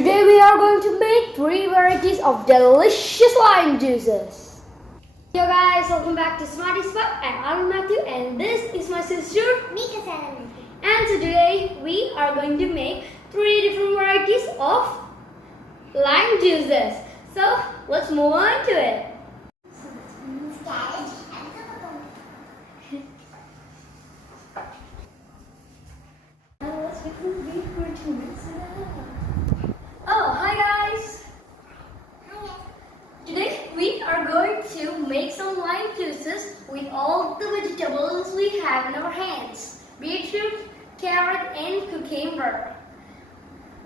Today we are going to make 3 varieties of delicious lime juices. Yo guys, welcome back to Smarty Spot. I'm Matthew and this is my sister Mika. and today we are going to make 3 different varieties of lime juices. So let's move on to it. Oh, hi guys! Today we are going to make some lime juices with all the vegetables we have in our hands. Beetroot, carrot and cucumber.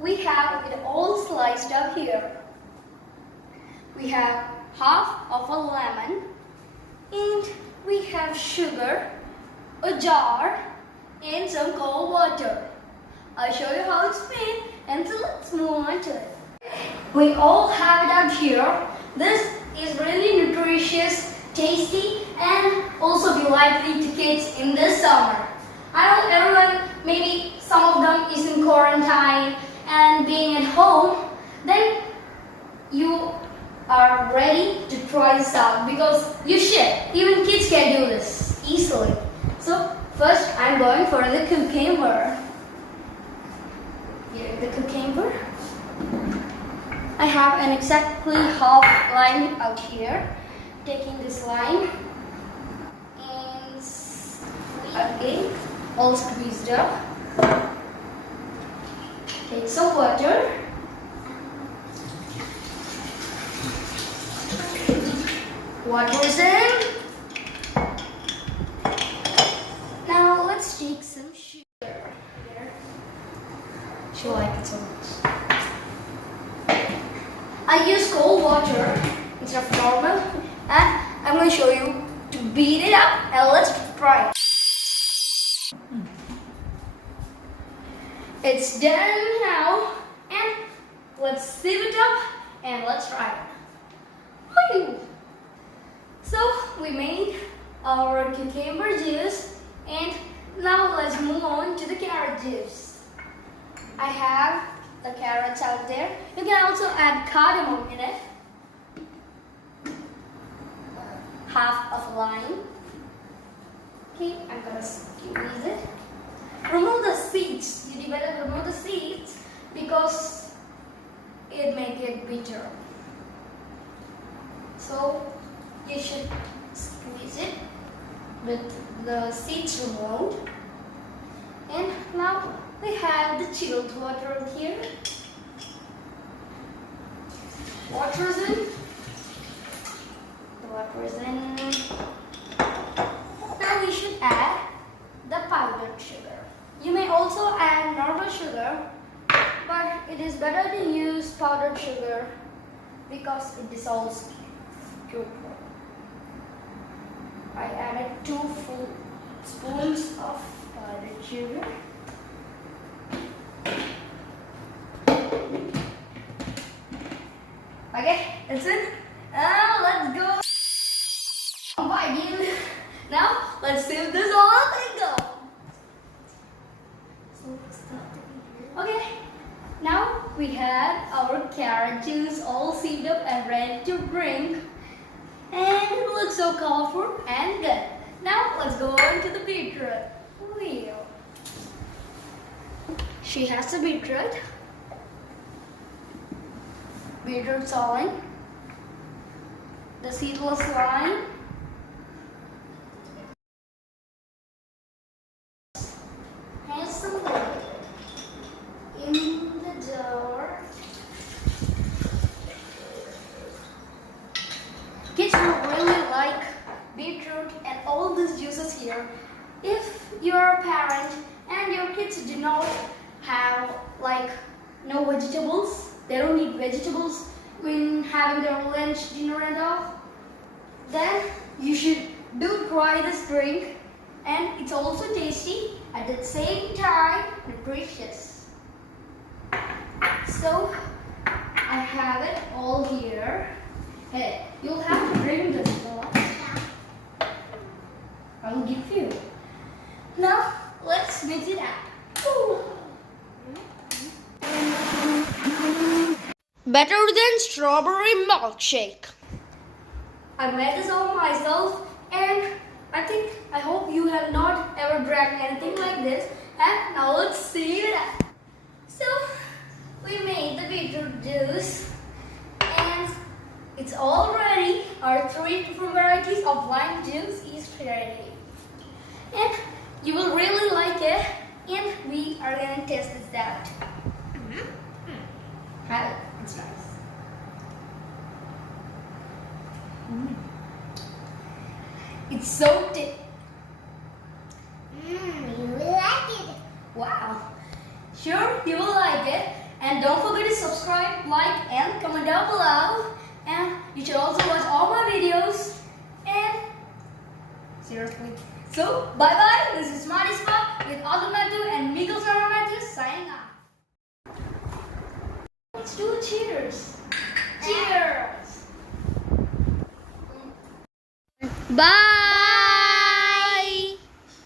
We have it all sliced up here. We have half of a lemon and we have sugar, a jar and some cold water. I'll show you how it's made and so let's move on to it. We all have it out here. This is really nutritious, tasty and also be lively to kids in this summer. I know everyone, maybe some of them is in quarantine and being at home, then you are ready to try this out because you should. Even kids can do this easily. So first I'm going for the cucumber. Here the cucumber. I have an exactly half lime out here. Taking this lime and again all squeezed up. Take some water. Water is in. Now let's take some sugar. She likes it so much. I use cold water instead of normal, and I'm going to show you to beat it up. And let's try it. It's done now, and let's sieve it up and let's try it. Woo! So we made our cucumber juice, and now let's move on to the carrot juice. I have the carrots out there. You can also add cardamom in it. Half of lime. Okay, I'm gonna squeeze it. Remove the seeds. You better remove the seeds because it may get bitter. So you should squeeze it with the seeds removed. And now we have the chilled water here. Water is in. The water is in. Now we should add the powdered sugar. You may also add normal sugar, but it is better to use powdered sugar because it dissolves quickly. I added 2 full spoons of powdered sugar. Okay, that's it. Now let's go. Combine. Now let's sieve this all up and go. Okay, now we have our carrot juice all sieved up and ready to drink. And it looks so colorful and good. Now let's go on to the beetroot. Wheel. She has a beetroot. Beetroot sawing. The seedless lime. Has some liquid in the jar. Kids will really like beetroot and all these juices here. If you're a parent and your kids do not have no vegetables, they don't eat vegetables when having their lunch, dinner and all, then you should do try this drink, and it's also tasty at the same time nutritious. So I have it all here. Hey, you'll have to drink this one. I'll give you. Now let's mix it up. Ooh. better than strawberry milkshake. I made this all myself, and I hope you have not ever drank anything like this. And now let's see it out. So we made the beetroot juice, and it's all ready. Our 3 different varieties of lime juice is ready, and you will really like it. And we are gonna test this out. It's nice. It's so thick. You will like it. Wow. Sure, you will like it. And don't forget to subscribe, like, and comment down below. And you should also watch all my videos. And seriously. So, bye-bye. This is Smarty Spot with Otto Matthew and Miguel Sarah Matthews signing off. Let's do a cheers. Cheers. Bye.